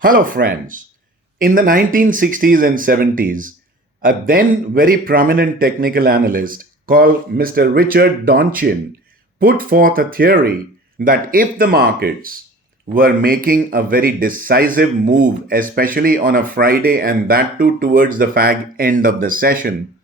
Hello, friends. In the 1960s and 70s, a then very prominent technical analyst called Mr. Richard Donchin put forth a theory that if the markets were making a very decisive move, especially on a Friday and that too towards the fag end of the session,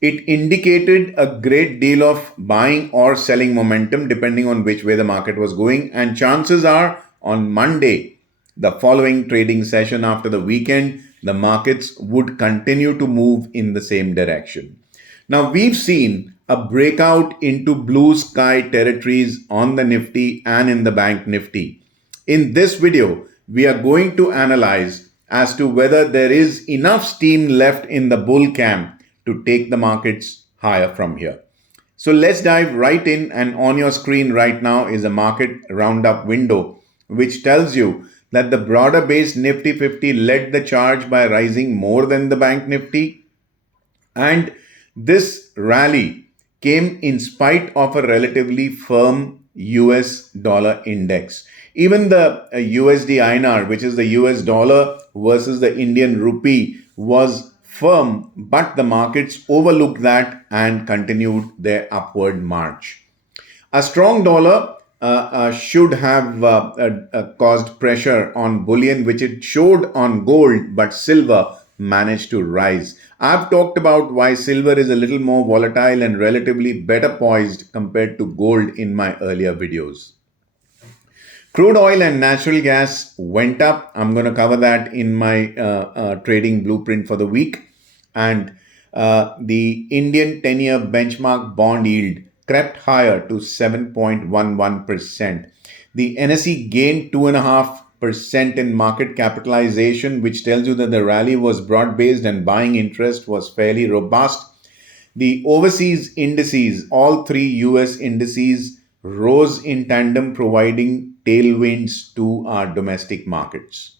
it indicated a great deal of buying or selling momentum depending on which way the market was going. And chances are on Monday, the following trading session after the weekend, the markets would continue to move in the same direction. Now, we've seen a breakout into blue sky territories on the Nifty and in the Bank Nifty. In this video, we are going to analyze as to whether there is enough steam left in the bull camp to take the markets higher from here. So let's dive right in, and on your screen right now is a market roundup window which tells you that the broader based Nifty 50 led the charge by rising more than the Bank Nifty, and this rally came in spite of a relatively firm US dollar index. Even the USD INR, which is the US dollar versus the Indian rupee, was firm, but the markets overlooked that and continued their upward march. A strong dollar should have caused pressure on bullion, which it showed on gold, but silver managed to rise. I've talked about why silver is a little more volatile and relatively better poised compared to gold in my earlier videos. Crude oil and natural gas went up. I'm going to cover that in my trading blueprint for the week. And the Indian 10-year benchmark bond yield crept higher to 7.11%. The NSE gained 2.5% in market capitalization, which tells you that the rally was broad-based and buying interest was fairly robust. The overseas indices, all three US indices, rose in tandem, providing tailwinds to our domestic markets.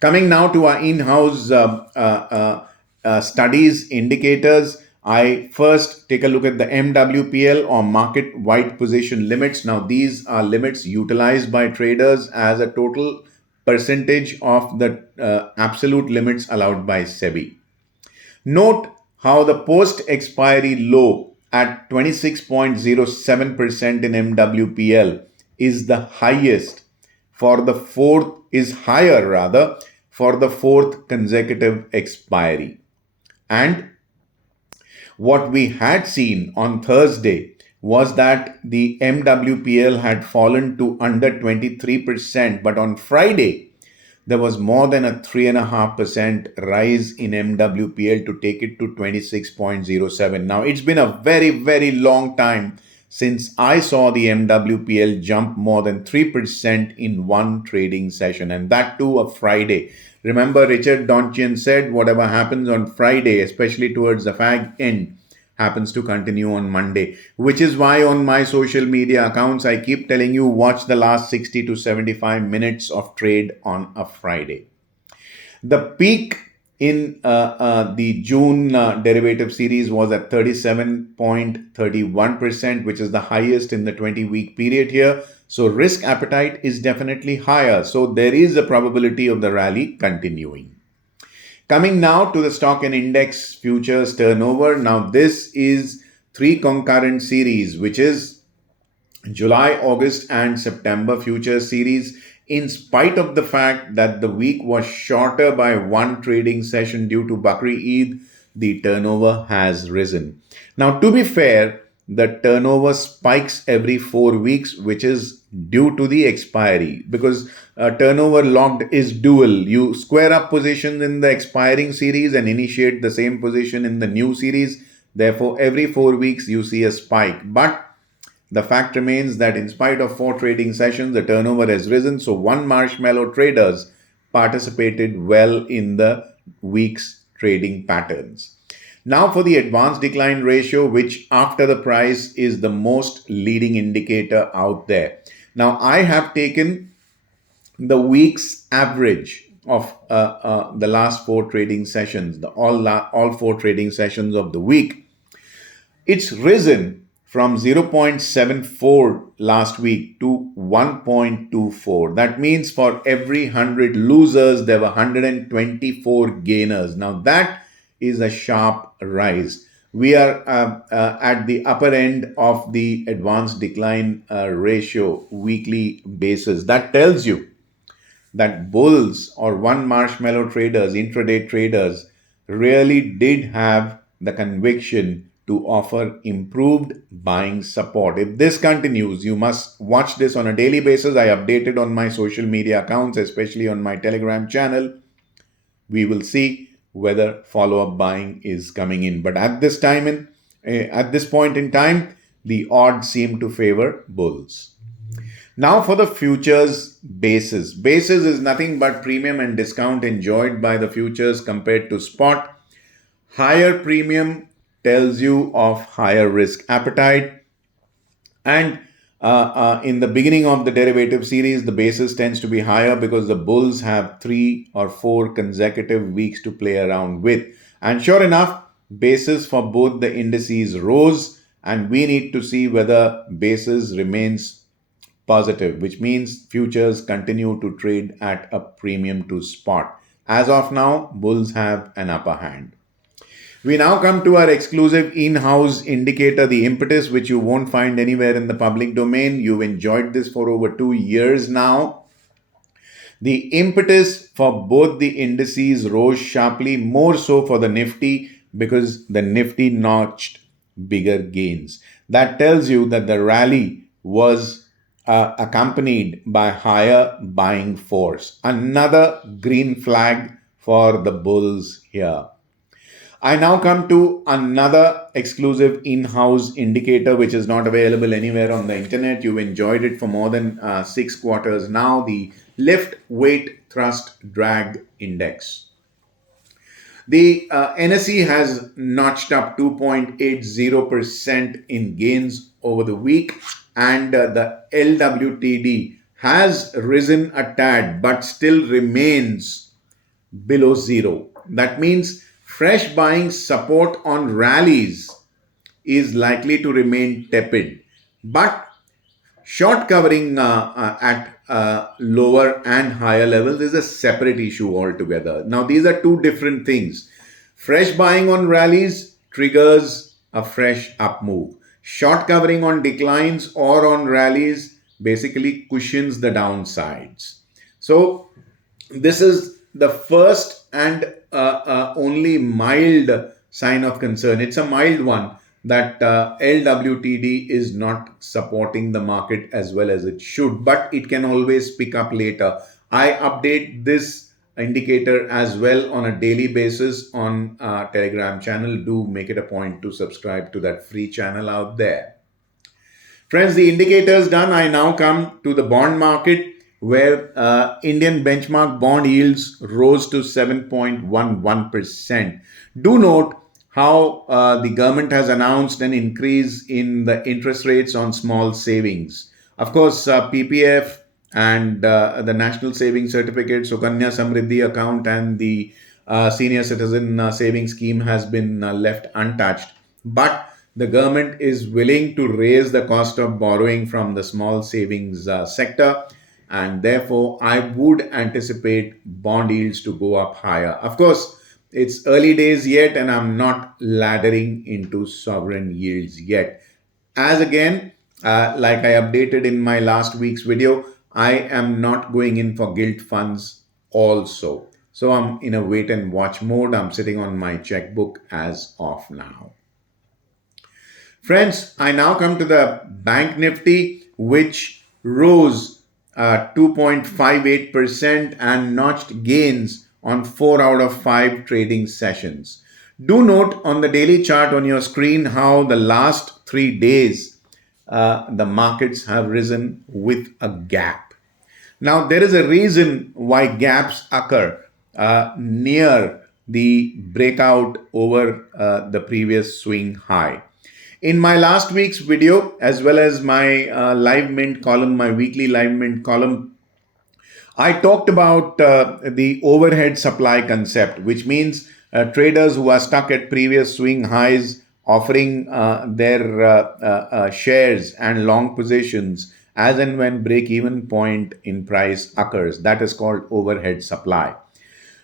Coming now to our in-house studies indicators, I first take a look at the MWPL or market wide position limits. Now, these are limits utilized by traders as a total percentage of the absolute limits allowed by SEBI. Note how the post-expiry low at 26.07% in MWPL is the highest for the fourth, is higher rather, for the fourth consecutive expiry. And what we had seen on Thursday was that the MWPL had fallen to under 23%, but on Friday, there was more than a 3.5% rise in MWPL to take it to 26.07. Now, it's been a very, very long time since I saw the MWPL jump more than 3% in one trading session, and that too a Friday. Remember, Richard Donchin said whatever happens on Friday, especially towards the fag end, happens to continue on Monday, which is why on my social media accounts, I keep telling you, watch the last 60 to 75 minutes of trade on a Friday. The peak in the June derivative series was at 37.31%, which is the highest in the 20-week period here. So risk appetite is definitely higher. So there is a probability of the rally continuing. Coming now to the stock and index futures turnover. Now this is three concurrent series, which is July, August and September futures series. In spite of the fact that the week was shorter by one trading session due to Bakri Eid, the turnover has risen. Now, to be fair, the turnover spikes every 4 weeks, which is due to the expiry, because turnover locked is dual. You square up positions in the expiring series and initiate the same position in the new series. Therefore, every 4 weeks you see a spike. But the fact remains that in spite of 4 trading sessions, the turnover has risen. So one marshmallow traders participated well in the week's trading patterns. Now for the advanced decline ratio, which after the price is the most leading indicator out there. Now I have taken the week's average of the last 4 trading sessions, all 4 trading sessions of the week. It's risen from 0.74 last week to 1.24. That means for every 100 losers, there were 124 gainers. Now that is a sharp rise. We are at the upper end of the advanced decline ratio weekly basis. That tells you that bulls or one marshmallow traders, intraday traders, really did have the conviction to offer improved buying support. If this continues, you must watch this on a daily basis. I update it on my social media accounts, especially on my Telegram channel. We will see whether follow-up buying is coming in. But at this point in time, the odds seem to favor bulls. Now for the futures basis. Basis is nothing but premium and discount enjoyed by the futures compared to spot. Higher premium tells you of higher risk appetite. And in the beginning of the derivative series, the basis tends to be higher because the bulls have 3 or 4 consecutive weeks to play around with. And sure enough, basis for both the indices rose, and we need to see whether basis remains positive, which means futures continue to trade at a premium to spot. As of now, bulls have an upper hand. We now come to our exclusive in-house indicator, the impetus, which you won't find anywhere in the public domain. You've enjoyed this for over 2 years now. The impetus for both the indices rose sharply, more so for the Nifty because the Nifty notched bigger gains. That tells you that the rally was accompanied by higher buying force. Another green flag for the bulls here. I now come to another exclusive in-house indicator which is not available anywhere on the internet. You've enjoyed it for more than 6 quarters now, the Lift Weight Thrust Drag Index. The NSE has notched up 2.80% in gains over the week, and the LWTD has risen a tad but still remains below zero. That means fresh buying support on rallies is likely to remain tepid, but short covering at lower and higher levels is a separate issue altogether. Now, these are two different things. Fresh buying on rallies triggers a fresh up move. Short covering on declines or on rallies basically cushions the downsides. So, this is the first and only mild sign of concern. It's a mild one that LWTD is not supporting the market as well as it should, but it can always pick up later. I update this indicator as well on a daily basis on our Telegram channel. Do make it a point to subscribe to that free channel out there. Friends, the indicators done, I now come to the bond market, where Indian benchmark bond yields rose to 7.11%. Do note how the government has announced an increase in the interest rates on small savings. Of course, PPF and the National Savings Certificate, Sukanya Samriddhi account, and the Senior Citizen Savings Scheme has been left untouched. But the government is willing to raise the cost of borrowing from the small savings sector, and therefore I would anticipate bond yields to go up higher. Of course, it's early days yet, and I'm not laddering into sovereign yields yet. As again, like I updated in my last week's video, I am not going in for gilt funds also. So I'm in a wait and watch mode. I'm sitting on my checkbook as of now. Friends, I now come to the Bank Nifty, which rose 2.58% and notched gains on 4 out of 5 trading sessions. Do note on the daily chart on your screen how the last 3 days the markets have risen with a gap. Now, there is a reason why gaps occur near the breakout over the previous swing high. In my last week's video, as well as my live mint column, my weekly live mint column, I talked about the overhead supply concept, which means traders who are stuck at previous swing highs offering their shares and long positions as and when break even point in price occurs. That is called overhead supply.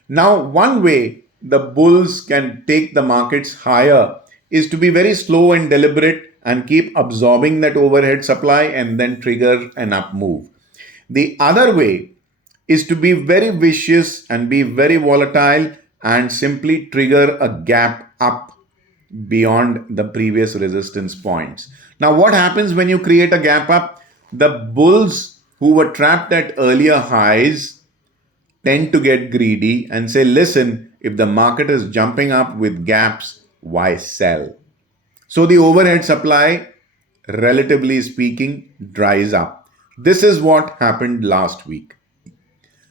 Now, one way the bulls can take the markets higher is to be very slow and deliberate and keep absorbing that overhead supply and then trigger an up move. The other way is to be very vicious and be very volatile and simply trigger a gap up beyond the previous resistance points. Now, what happens when you create a gap up? The bulls who were trapped at earlier highs tend to get greedy and say, listen, if the market is jumping up with gaps, why sell? So the overhead supply, relatively speaking, dries up. This is what happened last week.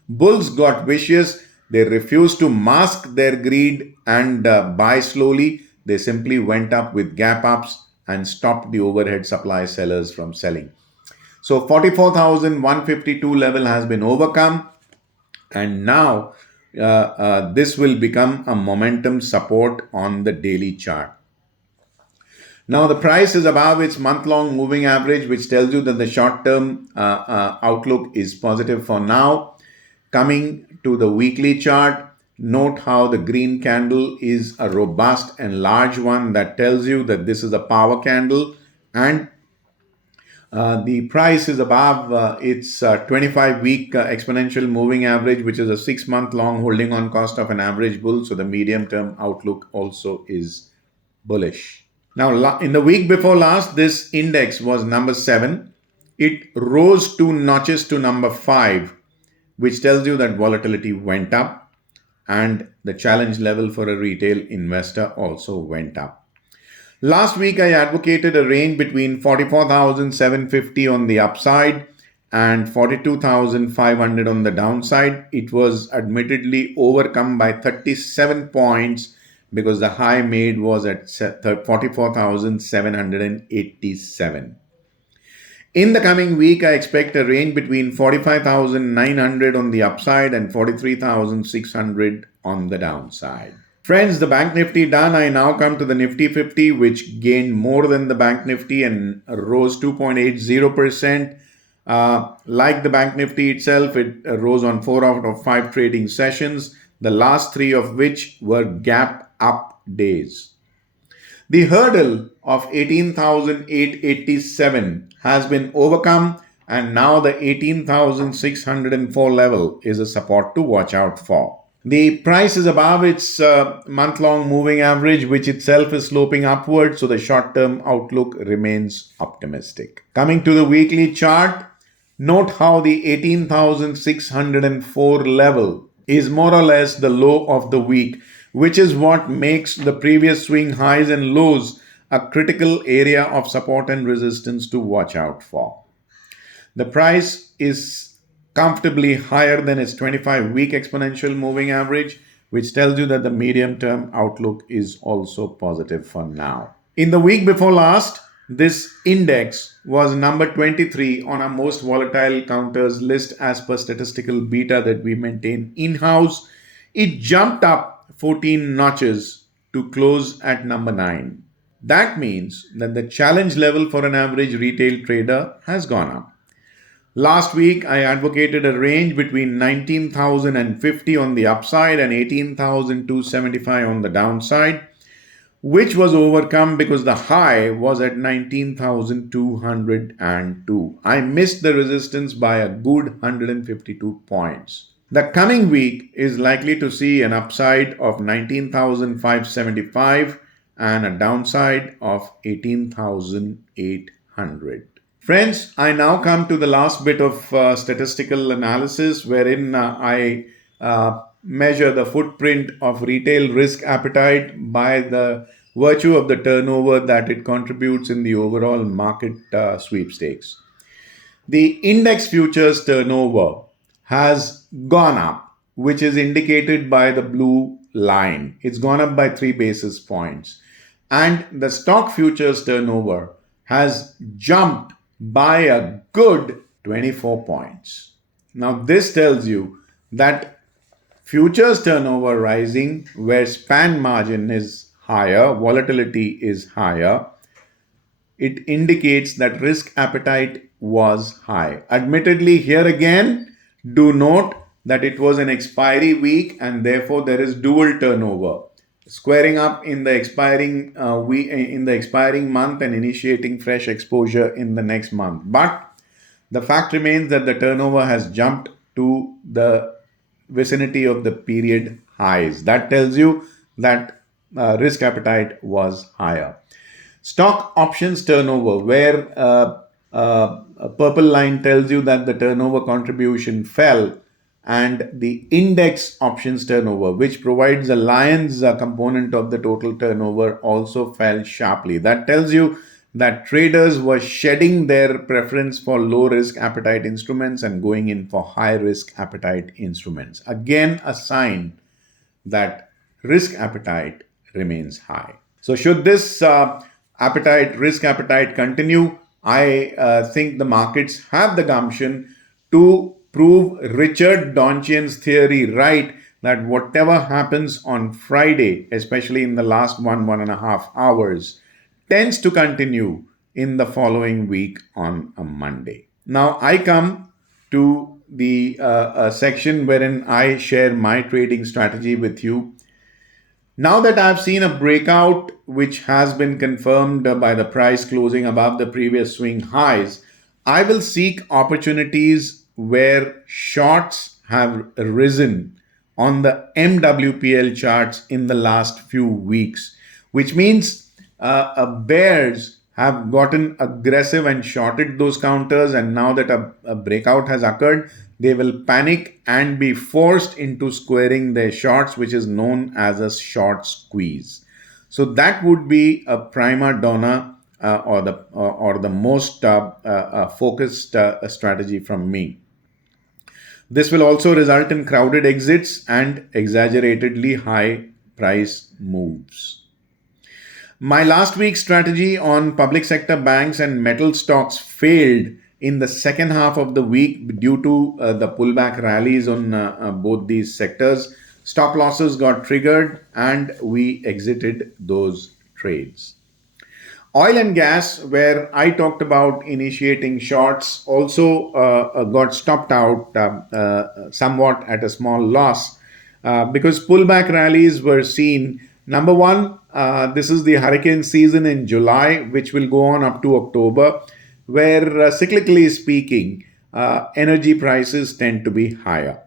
Bulls got vicious. They refused to mask their greed and buy slowly. They simply went up with gap ups and stopped the overhead supply sellers from selling. So 44,152 level has been overcome, and now this will become a momentum support on the daily chart. Now the price is above its month-long moving average, which tells you that the short-term outlook is positive for now. Coming to the weekly chart, note how the green candle is a robust and large one that tells you that this is a power candle, and the price is above its 25-week exponential moving average, which is a 6-month long holding on cost of an average bull. So the medium term outlook also is bullish. Now, in the week before last, this index was number 7. It rose 2 notches to number 5, which tells you that volatility went up and the challenge level for a retail investor also went up. Last week, I advocated a range between 44,750 on the upside and 42,500 on the downside. It was admittedly overcome by 37 points because the high made was at 44,787. In the coming week, I expect a range between 45,900 on the upside and 43,600 on the downside. Friends, the Bank Nifty done. I now come to the Nifty 50, which gained more than the Bank Nifty and rose 2.80%. Like the Bank Nifty itself, it rose on 4 out of 5 trading sessions, the last 3 of which were gap up days. The hurdle of 18,887 has been overcome, and now the 18,604 level is a support to watch out for. The price is above its month-long moving average, which itself is sloping upward, so the short-term outlook remains optimistic. Coming to the weekly chart, note how the 18,604 level is more or less the low of the week, which is what makes the previous swing highs and lows a critical area of support and resistance to watch out for. The price is comfortably higher than its 25-week exponential moving average, which tells you that the medium-term outlook is also positive for now. In the week before last, this index was number 23 on our most volatile counters list as per statistical beta that we maintain in-house. It jumped up 14 notches to close at number 9. That means that the challenge level for an average retail trader has gone up. Last week, I advocated a range between 19,050 on the upside and 18,275 on the downside, which was overcome because the high was at 19,202. I missed the resistance by a good 152 points. The coming week is likely to see an upside of 19,575 and a downside of 18,800. Friends, I now come to the last bit of statistical analysis wherein I measure the footprint of retail risk appetite by the virtue of the turnover that it contributes in the overall market sweepstakes. The index futures turnover has gone up, which is indicated by the blue line. It's gone up by 3 basis points. And the stock futures turnover has jumped by a good 24 points. Now, this tells you that futures turnover rising where span margin is higher, volatility is higher, it indicates that risk appetite was high. Admittedly, here again, do note that it was an expiry week and therefore there is dual turnover. Squaring up in the expiring month and initiating fresh exposure in the next month. But the fact remains that the turnover has jumped to the vicinity of the period highs. That tells you that risk appetite was higher. Stock options turnover, where a purple line tells you that the turnover contribution fell, and the index options turnover, which provides a lion's component of the total turnover, also fell sharply. That tells you that traders were shedding their preference for low risk appetite instruments and going in for high risk appetite instruments. Again, a sign that risk appetite remains high. So should this risk appetite continue, I think the markets have the gumption to prove Richard Donchian's theory right, that whatever happens on Friday, especially in the last 1.5 hours, tends to continue in the following week on a Monday. Now I come to the section wherein I share my trading strategy with you. Now that I've seen a breakout which has been confirmed by the price closing above the previous swing highs, I will seek opportunities where shorts have risen on the MWPL charts in the last few weeks, which means bears have gotten aggressive and shorted those counters, and now that a breakout has occurred, they will panic and be forced into squaring their shorts, which is known as a short squeeze. So that would be a prima donna or the most focused strategy from me. This will also result in crowded exits and exaggeratedly high price moves. My last week's strategy on public sector banks and metal stocks failed in the second half of the week due to the pullback rallies on both these sectors. Stop losses got triggered and we exited those trades. Oil and gas, where I talked about initiating shorts, also got stopped out somewhat at a small loss because pullback rallies were seen. Number one, this is the hurricane season in July, which will go on up to October, where cyclically speaking, energy prices tend to be higher.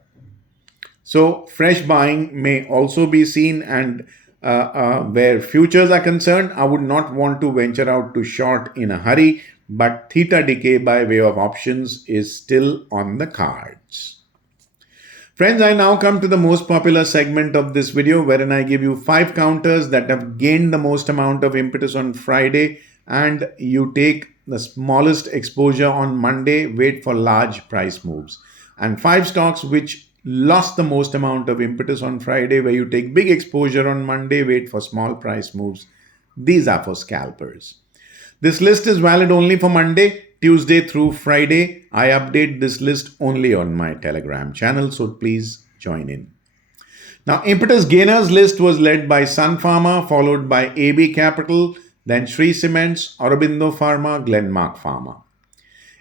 So fresh buying may also be seen, and where futures are concerned, I would not want to venture out to short in a hurry, but theta decay by way of options is still on the cards. Friends, I now come to the most popular segment of this video, wherein I give you 5 counters that have gained the most amount of impetus on Friday, and you take the smallest exposure on Monday, wait for large price moves. And 5 stocks which lost the most amount of impetus on Friday, where you take big exposure on Monday, wait for small price moves. These are for scalpers. This list is valid only for Monday, Tuesday through Friday. I update this list only on my Telegram channel, so please join in. Now, impetus gainers list was led by Sun Pharma, followed by AB Capital, then Shree Cements, Aurobindo Pharma, Glenmark Pharma.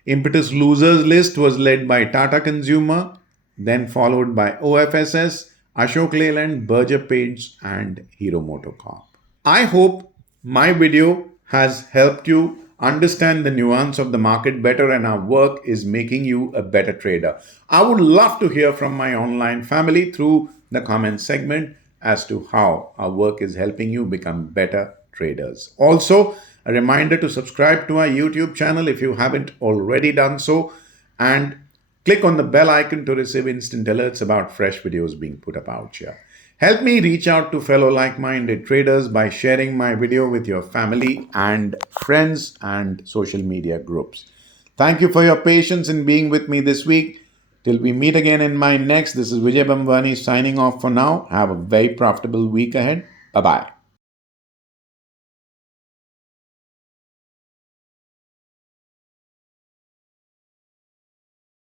Impetus losers list was led by Tata Consumer, then followed by OFSS, Ashok Leyland, Berger Paints, and Hero MotoCorp. I hope my video has helped you understand the nuance of the market better, and our work is making you a better trader. I would love to hear from my online family through the comment segment as to how our work is helping you become better traders. Also, a reminder to subscribe to our YouTube channel if you haven't already done so, and click on the bell icon to receive instant alerts about fresh videos being put up out here. Help me reach out to fellow like-minded traders by sharing my video with your family and friends and social media groups. Thank you for your patience in being with me this week. Till we meet again in my next, this is Vijay Bambwani signing off for now. Have a very profitable week ahead. Bye-bye.